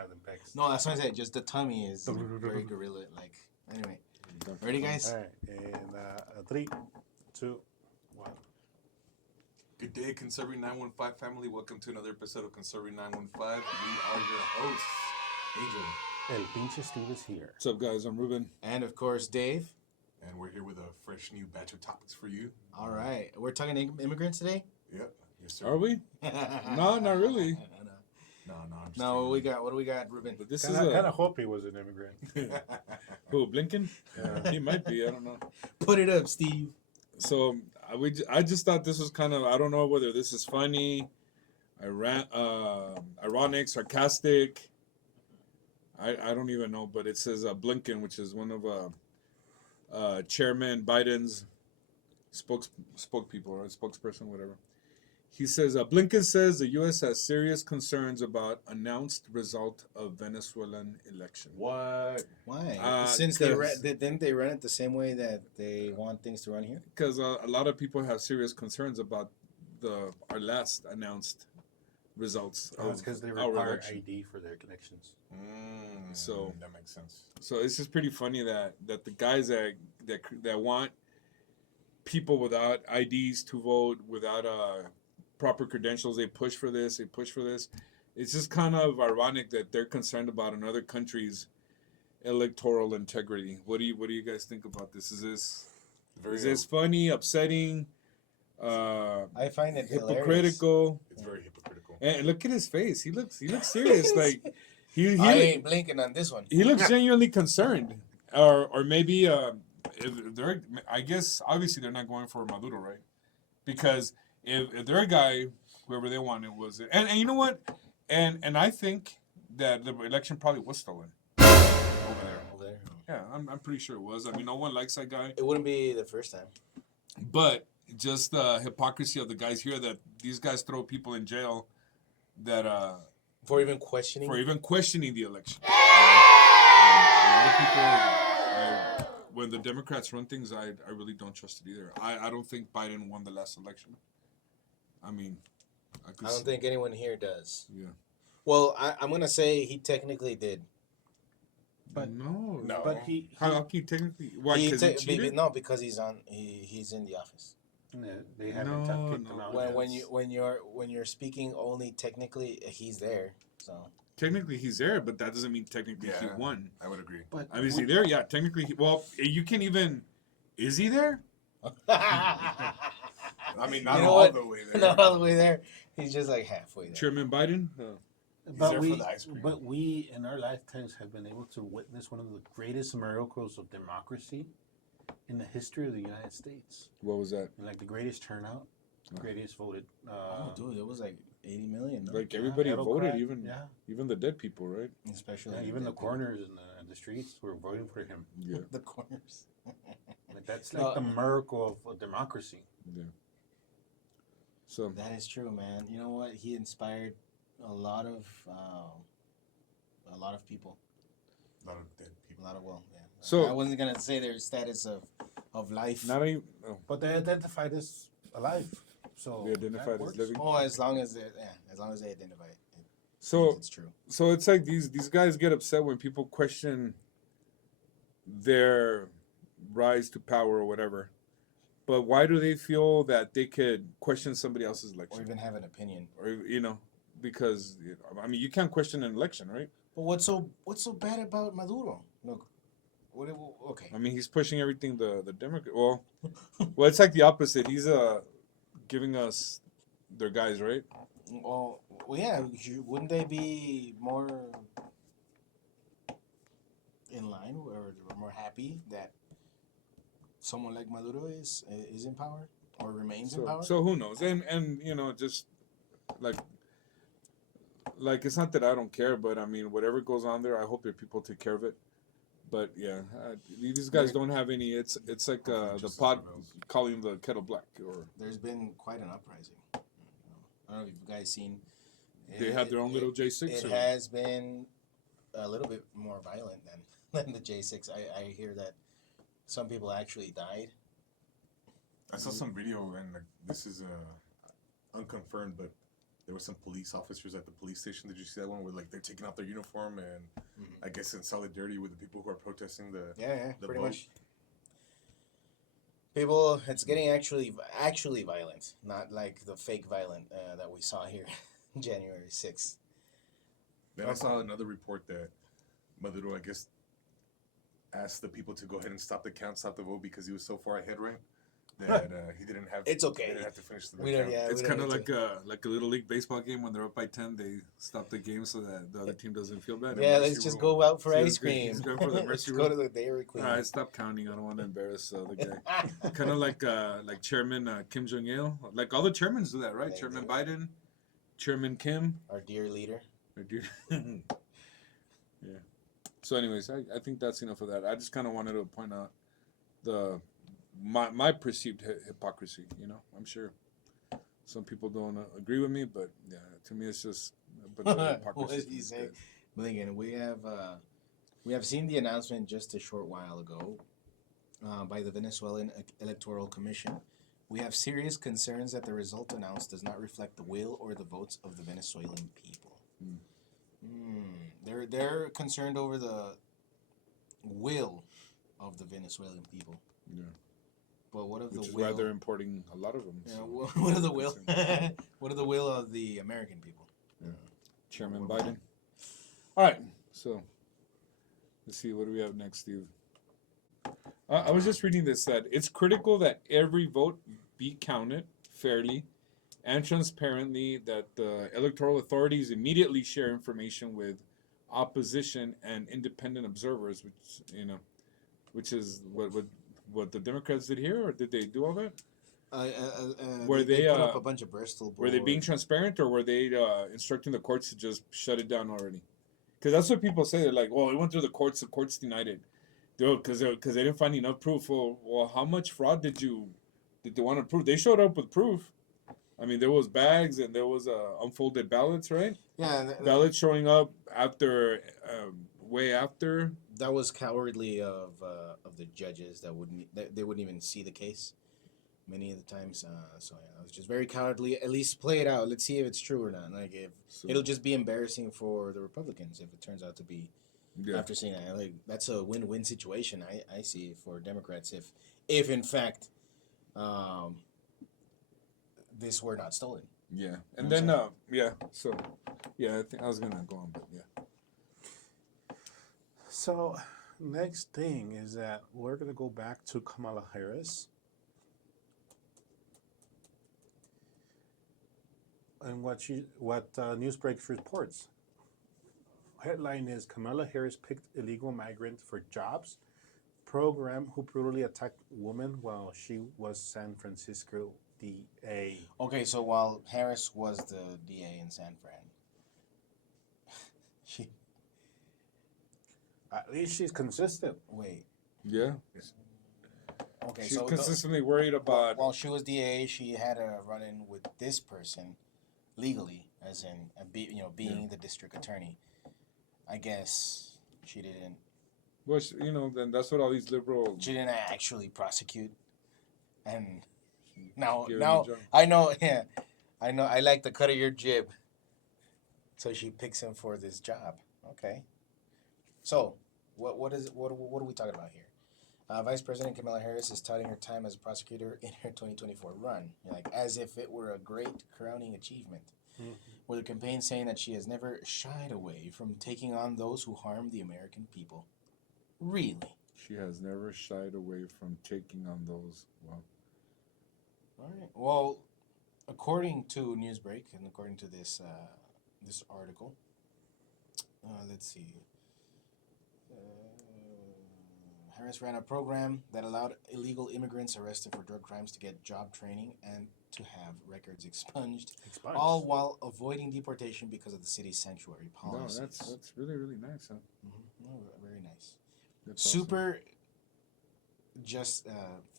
rather than pecs. No, that's what I said. Just the tummy is very gorilla. Like, anyway. Ready, guys? All right. And 3, 2, 1. Good day, Conserving 915 family. Welcome to another episode of Conserving 915. We are your hosts, Angel. El pinche Steve is here. What's up, guys? I'm Ruben. And, of course, Dave. And we're here with a fresh new batch of topics for you. All right. We're talking immigrants today? Yep. Yes, sir. Are we? No, not really. No, I'm just No, what do we got, Ruben? But this I is kind of hope he was an immigrant. Who, Blinken? Yeah. He might be. I don't know. Put it up, Steve. So I just thought this was kind of, I don't know whether this is funny, ironic, sarcastic. I don't even know, but it says Blinken, which is one of Chairman Biden's spokespeople, right? Spokesperson, whatever. He says, Blinken says the U.S. has serious concerns about announced result of Venezuelan election. What? Why? Since didn't they run it the same way that they want things to run here? Because a lot of people have serious concerns about our last announced results. Oh, it's because they our require election. ID for their connections. So that makes sense. So it's just pretty funny that the guys that want people without IDs to vote, without proper credentials, they push for this. It's just kind of ironic that they're concerned about another country's electoral integrity. What do you guys think about this? Is this funny, upsetting? I find it hypocritical. It's very hypocritical. And look at his face. He looks serious. Like he I ain't blinking on this one. He looks genuinely concerned, or maybe if they're. I guess obviously they're not going for Maduro, right? Because if they're a guy, whoever they wanted was it, and you know what, and I think that the election probably was stolen over there. Yeah, I'm pretty sure it was. I mean, no one likes that guy. It wouldn't be the first time. But just the hypocrisy of the guys here, that these guys throw people in jail that for even questioning the election. A lot of people, when the Democrats run things, I really don't trust it either. I don't think Biden won the last election. I mean, I don't think anyone here does. Yeah. Well, I'm gonna say he technically did. But no. But he how can you technically? Why? Because he cheated? No, because he's in the office. Yeah, they haven't kicked him out. When you're speaking only technically, he's there. So technically he's there, but that doesn't mean technically he won. I would agree. But I mean, is he there? Yeah, technically. You can't even. Is he there? I mean, not all the way there. Not all the way there. He's just like halfway there. Chairman Biden? No. But we, in our lifetimes, have been able to witness one of the greatest miracles of democracy in the history of the United States. What was that? Like the greatest turnout, greatest voted. Dude, it was like 80 million. No? Like everybody voted, even the dead people, right? Especially even the corners and the streets were voting for him. Yeah, the corners. Like that's like the miracle of democracy. Yeah. So that is true, man. You know what? He inspired a lot of people. A lot of dead people. A lot of yeah. So I wasn't gonna say their status of life. Not even. Oh. But they identified as alive. So they identified as living. Oh, as long as they identify it. So it's true. So it's like these guys get upset when people question their rise to power or whatever. But why do they feel that they could question somebody else's election? Or even have an opinion. Or, because, I mean, you can't question an election, right? But what's so bad about Maduro? Look, okay. I mean, he's pushing everything the Democrat. Well, it's like the opposite. He's giving us their guys, right? Well, yeah. Wouldn't they be more in line or more happy that someone like Maduro is in power or remains in power? So who knows? And just like it's not that I don't care, but I mean, whatever goes on there, I hope that people take care of it. But yeah, these guys don't have any. It's like the pot calling the kettle black. Or there's been quite an uprising. I don't know if you guys seen. They have their own little J6. It has been a little bit more violent than the J6. I hear that some people actually died. I saw some video, and this is unconfirmed, but there were some police officers at the police station. Did you see that one where like they're taking off their uniform and I guess in solidarity with the people who are protesting the the pretty vote? much. People, it's getting actually violent, not like the fake violent that we saw here, January 6th. Then I saw another report that Maduro, I guess, asked the people to go ahead and stop the count, stop the vote because he was so far ahead, right? That he didn't have. It's okay. He didn't have to finish the We don't. count. Yeah, It's we kind don't of need to. like a little league baseball game when they're up by 10, they stop the game so that the other team doesn't feel bad. Yeah, And let's just rule. go out for See, ice cream. He's going for the Let's mercy go rule. to the Dairy Queen. All right, stop counting. I don't want to embarrass the other guy. Kind of like Chairman Kim Jong Il. Like all the chairmans do that, right? They Chairman do. Biden, Chairman Kim. Our dear leader. Or yeah. So, anyways, I think that's enough of that. I just kind of wanted to point out my perceived hypocrisy. You know, I'm sure some people don't agree with me, but yeah, to me it's just a bunch of hypocrisy. What did he say? But again, we have seen the announcement just a short while ago by the Venezuelan Electoral Commission. We have serious concerns that the result announced does not reflect the will or the votes of the Venezuelan people. They're concerned over the will of the Venezuelan people. Yeah. But what of Which the is will? why they're importing a lot of them. Yeah, so what of the will? concerned. What of the will of the American people? Chairman What- Biden. All right, so let's see. What do we have next, Steve? I was just reading this that it's critical that every vote be counted fairly and transparently, that the electoral authorities immediately share information with opposition and independent observers, which is what the Democrats did here, or did they do all that? Were they they, put up uh, a bunch of Bristol Were they being boards. transparent, or were they instructing the courts to just shut it down already? Because that's what people say. They're like, "Well, it went through the courts denied it." Because they didn't find enough proof. Well, how much fraud did they want to prove? They showed up with proof. I mean, there was bags and there was unfolded ballots, right? Yeah, Ballots showing up after, way after. that was cowardly of the judges that they wouldn't even see the case many of the times. So yeah, it was just very cowardly. At least play it out. Let's see if it's true or not. Like if it'll just be embarrassing for the Republicans if it turns out to be. Yeah. After seeing that, like that's a win-win situation. I see for Democrats if in fact, this were not stolen. Yeah, and You know then yeah. So yeah, I think I was gonna go on, but yeah. So, next thing is that we're gonna go back to Kamala Harris, and what Newsbreak reports. Headline is Kamala Harris picked illegal migrant for jobs. Program who brutally attacked woman while she was San Francisco DA. Okay, so while Harris was the DA in San Fran, she At least she's consistent. wait. Yeah, Okay, she's so consistently worried about. while she was DA, she had a run-in with this person legally, as in being the district attorney. I guess she didn't. Well, then that's what all these liberal. She didn't actually prosecute, and now Give him a now job. I know. Yeah, I know. I like the cut of your jib. So she picks him for this job. Okay. So what are we talking about here? Vice President Kamala Harris is touting her time as a prosecutor in her 2024 run, as if it were a great crowning achievement. With her campaign saying that she has never shied away from taking on those who harm the American people. Really? She has never shied away from taking on those. Well, All right. Well, according to Newsbreak and according to this this article, let's see. Harris ran a program that allowed illegal immigrants arrested for drug crimes to get job training and to have records expunged, all while avoiding deportation because of the city's sanctuary no, policies. that's really really nice. Huh? Very nice. That's awesome.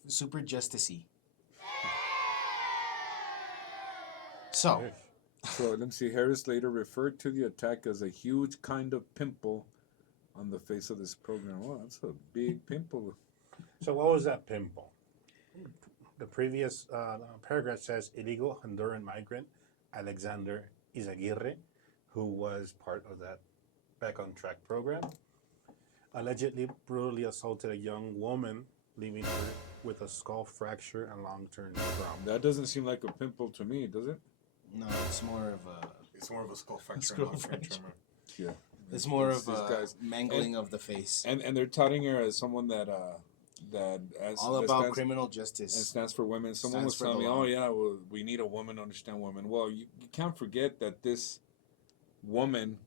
Super justicey. So, So let me see. Harris later referred to the attack as a huge kind of pimple on the face of this program. Oh, that's a big pimple. So what was that pimple? The previous paragraph says illegal Honduran migrant Alexander Izaguirre, who was part of that Back on Track program, allegedly brutally assaulted a young woman, leaving her with a skull fracture and long-term trauma. That doesn't seem like a pimple to me, does it? No, it's more of a. It's more of a skull fracture Skull and long-term fracture. trauma. Yeah. It's more It's of these a guys. mangling of the face. And they're touting her as someone that All that about stands, criminal and justice. stands for women. Someone Stands was for telling the me, law. "Oh yeah, well, we need a woman to understand women." Well, you can't forget that this woman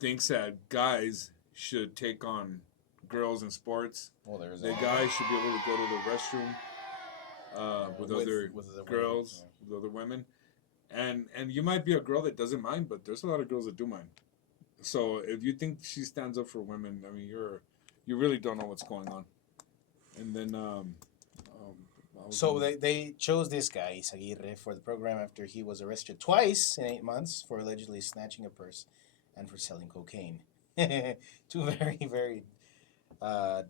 thinks that guys should take on girls in sports. Well, there's The that. guys should be able to go to the restroom with other women, girls, yeah. with other women, and you might be a girl that doesn't mind, but there's a lot of girls that do mind. So if you think she stands up for women, I mean, you really don't know what's going on. And then So they chose this guy, Isaguirre, for the program after he was arrested twice in 8 months for allegedly snatching a purse and for selling cocaine. Two very, very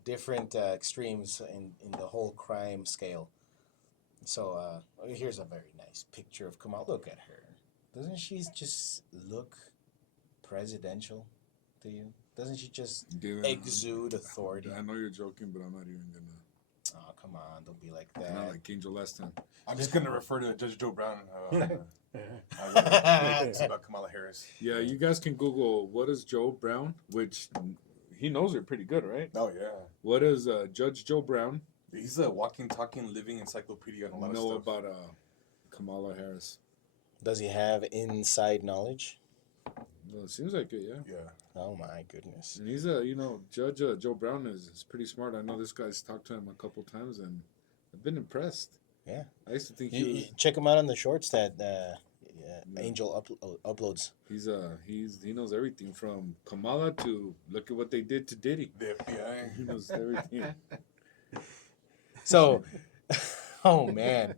different extremes in the whole crime scale. So here's a very nice picture of Kamala. Look at her. Doesn't she just look presidential to you? Doesn't she just exude authority? I know you're joking, but I'm not even gonna. Oh, come on. Don't be like Not that. like Angel last time. I'm just gonna refer to Judge Joe Brown. It's about Kamala Harris. Yeah, you guys can Google what is Joe Brown, which he knows her pretty good, right? Oh yeah, What is Judge Joe Brown he's a walking, talking, living encyclopedia on a lot of know stuff. about Kamala Harris? Does he have inside knowledge? Well, it seems like it, yeah. Yeah, Oh, my goodness. And he's Judge Joe Brown is pretty smart. I know this guy's talked to him a couple times, and I've been impressed. Yeah. I used to think You check him out on the shorts that Angel uploads. he knows everything from Kamala to look at what they did to Diddy. the FBI. He knows everything. So, oh, man.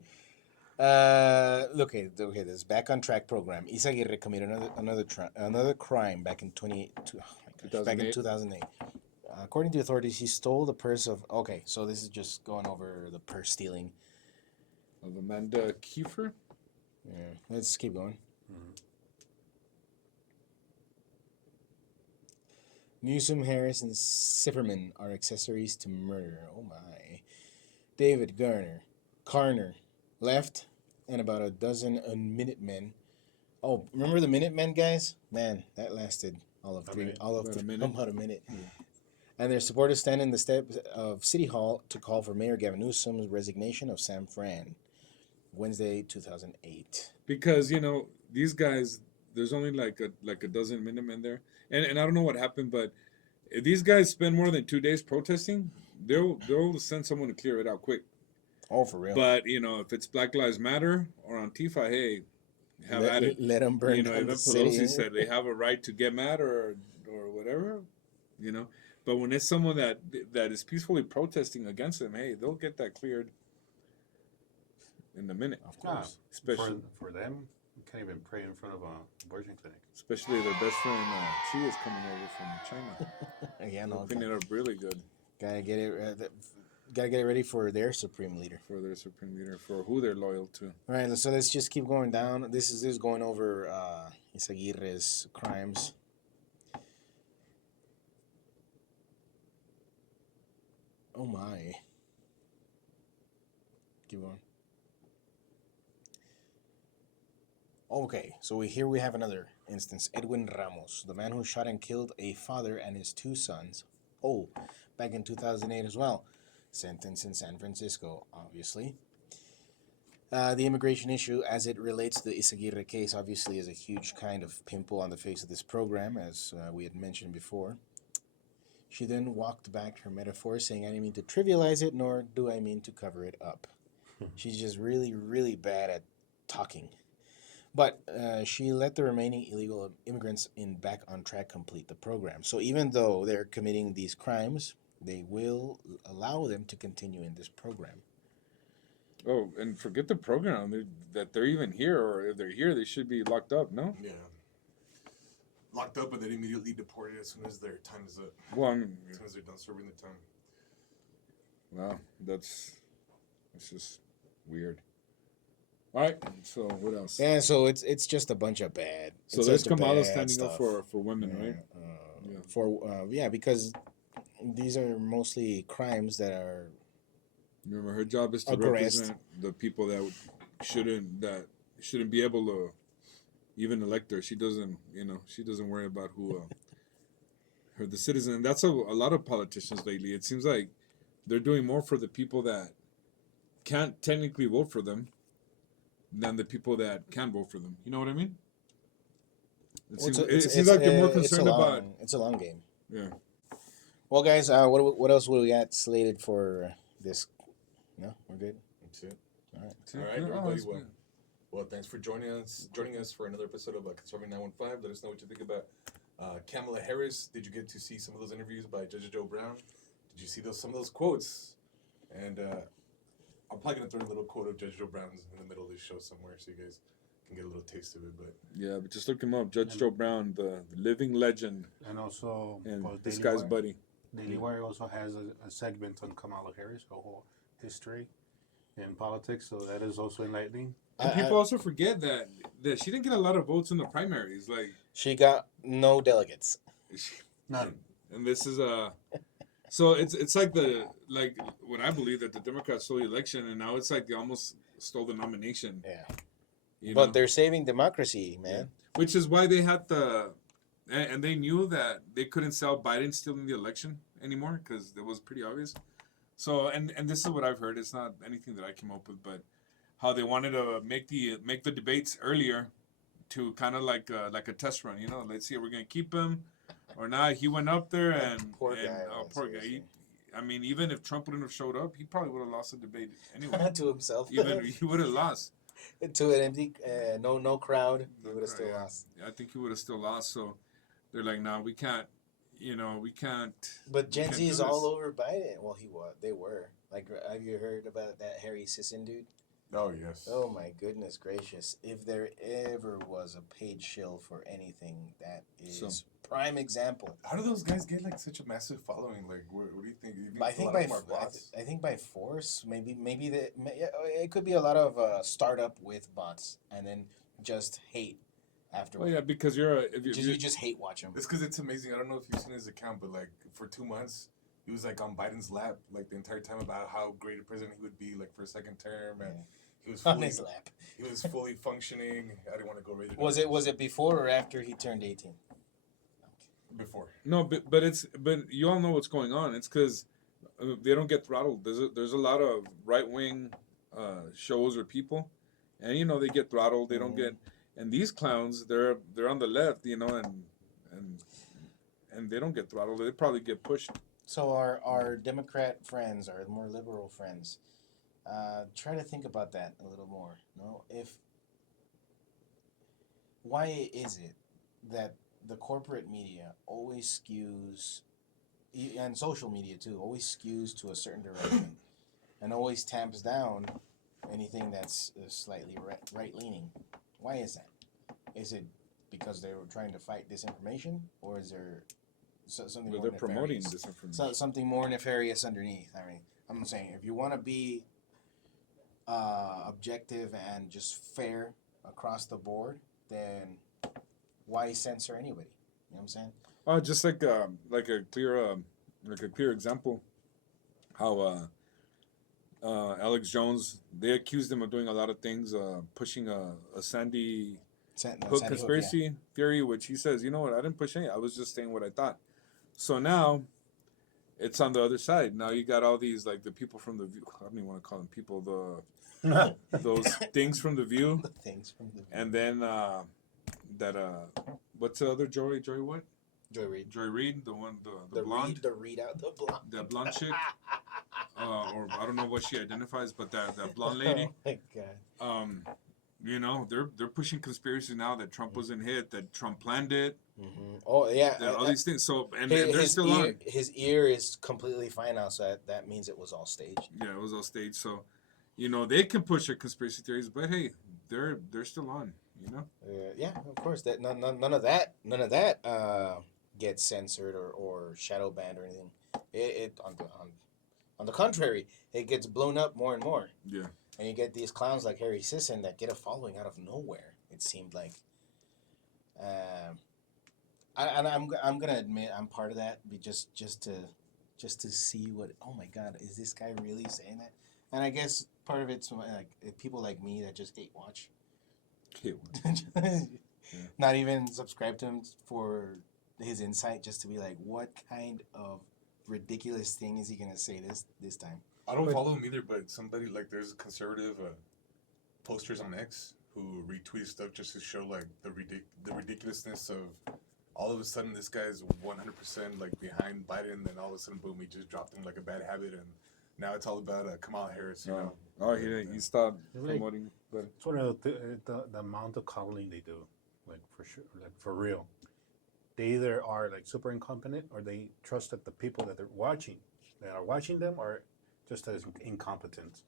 Okay, this Back on Track program. Isaguirre committed another crime back in 2008. According to authorities, he stole the purse of. Okay, so this is just going over the purse stealing. Of Amanda Kiefer. Yeah, let's keep going. Newsom, Harris, and Sipperman are accessories to murder. Oh my. David Carner left, and about a dozen Minutemen. Oh, remember the Minutemen, guys? Man, that lasted About a minute. about a minute. And their supporters stand in the steps of City Hall to call for Mayor Gavin Newsom's resignation of San Fran. Wednesday, 2008. Because these guys, there's only like a dozen Minutemen there, and I don't know what happened, but if these guys spend more than 2 days protesting, they'll send someone to clear it out quick. Oh, for real. But if it's Black Lives Matter or Antifa, hey, have at it. Let them burn down Even the Pelosi city. said they have a right to get mad or whatever, But when it's someone that is peacefully protesting against them, hey, they'll get that cleared in a minute. Of course. Especially For them, you can't even pray in front of an abortion clinic. especially their best friend Chi is coming over from China. Yeah, no. Cleaning it up really good Gotta get it ready for their supreme leader. for their supreme leader, for who they're loyal to. All right, so let's just keep going down. This is going over Isaguirre's crimes. Oh my. Keep going. Okay, so here we have another instance. Edwin Ramos, the man who shot and killed a father and his 2 sons. Oh, back in 2008 as well. Sentenced in San Francisco, obviously. The immigration issue, as it relates to the Isaguirre case, obviously is a huge kind of pimple on the face of this program, as we had mentioned before. She then walked back her metaphor, saying, I didn't mean to trivialize it, nor do I mean to cover it up. She's just really, really bad at talking. But she let the remaining illegal immigrants in Back on Track complete the program. So even though they're committing these crimes, they will allow them to continue in this program. Oh, and forget the program that they're even here, or if they're here, they should be locked up. No. Yeah. Locked up and then immediately deported as soon as their time is up. Well, I mean, As soon as they're done serving the time. wow, that's just weird. All right. So what else? Yeah, so it's just a bunch of bad. So it's there's such a Kamala bad standing up stuff. for women, Yeah, right? Yeah. For because these are mostly crimes that are Remember, her job is to aggressed. represent the people shouldn't be able to even elect her. She doesn't, she doesn't worry about who the citizen. And that's a lot of politicians lately. It seems like they're doing more for the people that can't technically vote for them than the people that can vote for them. You know what I mean? It seems like they're more concerned about. It's a long game. Yeah. Well, guys, what else will we got slated for this? No, we're good. That's it. All right. All right, Yeah, everybody. that's good. Well, thanks for joining us for another episode of Conserving 915. Let us know what you think about Kamala Harris. Did you get to see some of those interviews by Judge Joe Brown? Did you see some of those quotes? And I'm probably gonna throw a little quote of Judge Joe Brown's in the middle of this show somewhere, so you guys can get a little taste of it. But Yeah, but just look him up, Judge Joe Brown, the living legend, And also, and well, this Daily guy's Wire- buddy. Daily Wire also has a segment on Kamala Harris, her whole history in politics, so that is also enlightening. And people also forget that she didn't get a lot of votes in the primaries. Like She got no delegates. None. and this is so it's like what I believe that the Democrats stole the election, and now it's like they almost stole the nomination. Yeah. But they're saving democracy, man. Which is why they had and they knew that they couldn't sell Biden stealing the election anymore because it was pretty obvious. So and this is what I've heard. It's not anything that I came up with, but how they wanted to make the debates earlier to kind of like a test run. Let's see if we're gonna keep him or not. He went up there and Poor guy. poor guy. I mean, even if Trump wouldn't have showed up, he probably would have lost the debate anyway. To himself. Even he would have lost. To an empty, no crowd. He No would have still crowd, yeah. lost. I think he would have still lost. So they're like, no, we can't. We can't. But Gen Z do is this. all over Biden. Well, they were. Like, have you heard about that Harry Sisson dude? oh yes, Oh my goodness gracious! If there ever was a paid shill for anything, that is So- prime example. how do those guys get like such a massive following? Like, what do you think? You I a think lot by of them are bots? I think by force, maybe it could be a lot of startup with bots, and then just hate Oh afterwards. yeah, because You just hate watch them. It's because it's amazing. I don't know if you've seen his account, but like for 2 months, he was like on Biden's lap like the entire time about how great a president he would be like for a second term, and he was On fully, his lap. he was fully functioning. I didn't want to go right. Was it before or after he turned 18? before? No, but you all know what's going on. It's because they don't get throttled. There's a lot of right wing shows or people, and they get throttled. They don't get, and these clowns they're on the left, and they don't get throttled. They probably get pushed. So our Democrat friends, our more liberal friends, try to think about that a little more. No, why is it that the corporate media always skews, and social media too, always skews to a certain direction, and always tamps down anything that's slightly right leaning? Why is that? Is it because they were trying to fight disinformation, or is there something But more they're promoting nefarious? disinformation. Something more nefarious underneath. I mean, I'm saying if you want to be objective and just fair across the board, then why censor anybody? You know what I'm saying? Oh, just like a clear example, how Alex Jones, they accused him of doing a lot of things, pushing a Sandy Hook conspiracy theory, which he says, you know what, I didn't push any. I was just saying what I thought. So now it's on the other side. Now you got all these, like the people from the View. I don't even want to call them people. Those things from the View. The things from the And then what's the other Joy what? Joy Reid. Joy Reid, the one, the blonde, The read out the blonde. that blonde chick, or I don't know what she identifies, but that blonde lady. Oh my God. They're pushing conspiracies now that Trump wasn't hit, that Trump planned it, Mm-hmm. Oh yeah. all these things. So and they're still on. His ear is completely fine now, so that means it was all staged. Yeah, it was all staged. So, they can push their conspiracy theories, but hey, they're still on. Yeah, of course. That none of that gets censored or shadow banned or anything. It on the contrary, it gets blown up more and more. Yeah. And you get these clowns like Harry Sisson that get a following out of nowhere. It seemed like. I'm gonna admit I'm part of that. Just to see what. Oh my God, is this guy really saying that? And I guess part of it's like people like me that just hate watch. Not even subscribe to him for his insight, just to be like, what kind of ridiculous thing is he gonna say this time? I don't follow him either, but somebody like there's conservative posters on X who retweet stuff just to show like the ridiculousness of all of a sudden this guy's 100% like behind Biden, and then all of a sudden boom, he just dropped him like a bad habit, and now it's all about Kamala Harris. You know? Oh, he stopped Like, promoting. But it's one of the amount of coddling they do, like for sure, like for real. They either are like super incompetent, or they trust that the people that are watching them, are just as incompetent.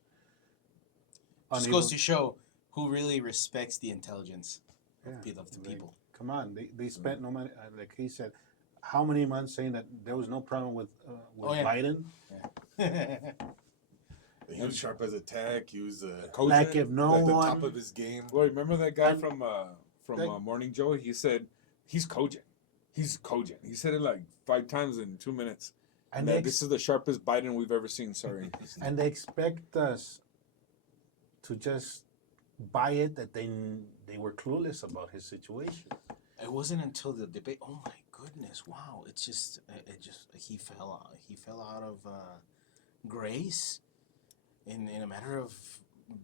Just goes to show who really respects the intelligence Yeah, of the people. Come on, they spent no money. Like he said, how many months saying that there was no problem with Biden? He was sharp as a tack. He was Like if no at the one, top of his game. well, remember that guy And- from Morning Joe? He said he's cogent. He's cogent. He said it like 5 times in 2 minutes. and And they this is the sharpest Biden we've ever seen. Sorry. and they expect us to just buy it that they were clueless about his situation. It wasn't until the debate. Oh my goodness! Wow! It just he fell out of grace in a matter of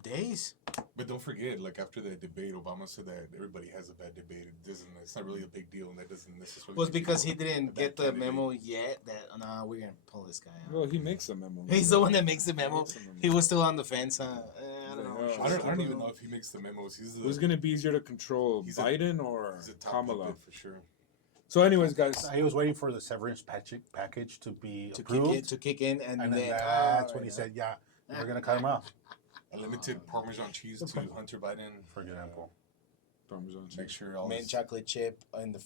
days. But don't forget, like after that debate, Obama said that everybody has a bad debate. It's not really a big deal, and that doesn't necessarily. Was because he didn't a get bad the candidate. memo yet. That we're gonna pull this guy out. Well, he makes a memo. He's the one that makes the memo. makes a memo. He was still on the fence. I don't know. Yeah, I don't even know if he makes the memos. He's Who's going to be easier to control, He's Biden or he's a top Kamala? puppet for sure. So, anyways, guys, He was waiting for the severance package to be to approved, kick in, and and then then that's when he said, "Yeah, we're gonna cut him off." Unlimited Parmesan cheese to Hunter Biden, For example, Parmesan Make cheese. sure all mint his, chocolate chip and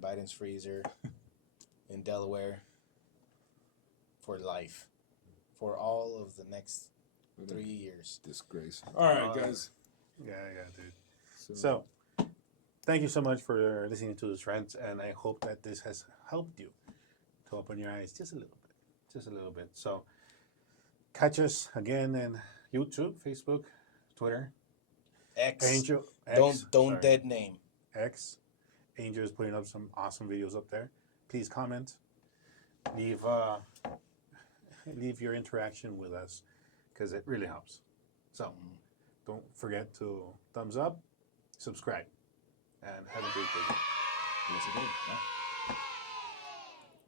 Biden's freezer in Delaware for life, for all of the next 3 years. Disgrace. All right, guys. yeah, dude. So, thank you so much for listening to this rant, and I hope that this has helped you to open your eyes just a little bit. So, catch us again in YouTube, Facebook, Twitter. X. Angel. Don't sorry, dead name. X. Angel is putting up some awesome videos up there. Please comment. Leave your interaction with us, because it really helps. So, don't forget to thumbs up, subscribe, and have a great day. Yes, it did. Huh?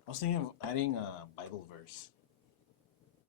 I was thinking of adding a Bible verse.